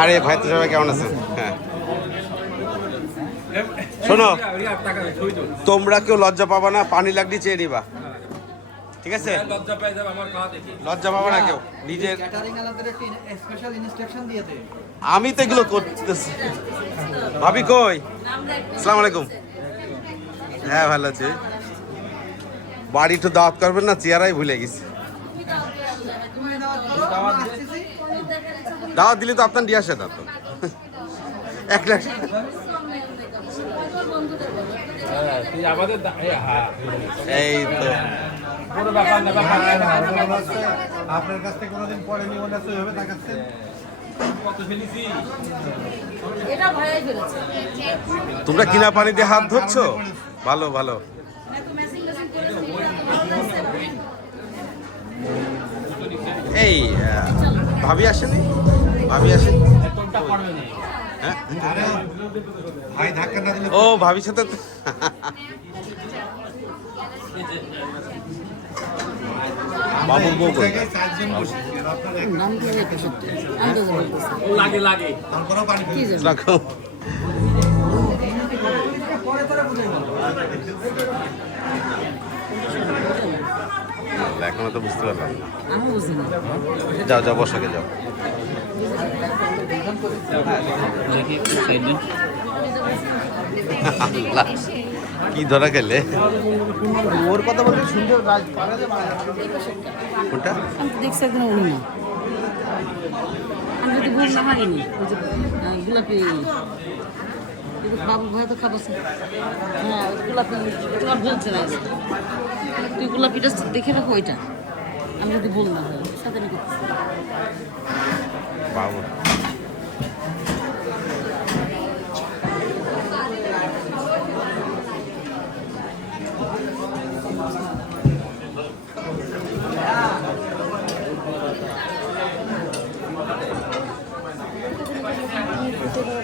আরে ভাই তো সবাই কেমন আছেন? হ্যাঁ শোনো, তোমরা কেউ লজ্জা পাবা না, পানি লাগলে চেয়ে নিবা, ঠিক আছে? লজ্জা পাবা না কেউ নিজের। আমি তো এগুলো করতেছি। ভাবি কই? আসসালামু আলাইকুম। হ্যাঁ ভালো আছে। বাড়ি একটু দাওয়াত করবেন না? চেয়ারাই ভুলে গেছি। দাওয়াত দিলে তো আপনার দিয়ে আসে না তো। 1 লাখ এই তো আপনার কাছ থেকে কোনোদিন পরে নিয়ে মনে আছে ওইভাবে তাকাচ্ছেন? তোমরা কিনা পানি দিয়ে হাত ধরছো? ভালো ভালো। এই ভাবি আসেনি? ভাবি আসেনি? হ্যাঁ? ভাই ধাক্কা না দিলে ও ভাবির সাথে বাবুর বউ কই? তারপরেও পানি রাখো। এখনো তো বুঝতে পারলাম না। যাও যাও বসাকে যাও। কি ধরা গেলে ওর কথা বলতে সুন্দর কোনটা? দেখছি একদিন উনি না, আমি যদি ভুল না হারিনি ওই যে গোলাপি বাবু ভাই তো খাবো। হ্যাঁ গোলাপি তোমার বলছে না, তুই গোলাপিটা দেখে রাখো ওইটা, আমি যদি ভুল না হয় সাথে করতেছি বাবু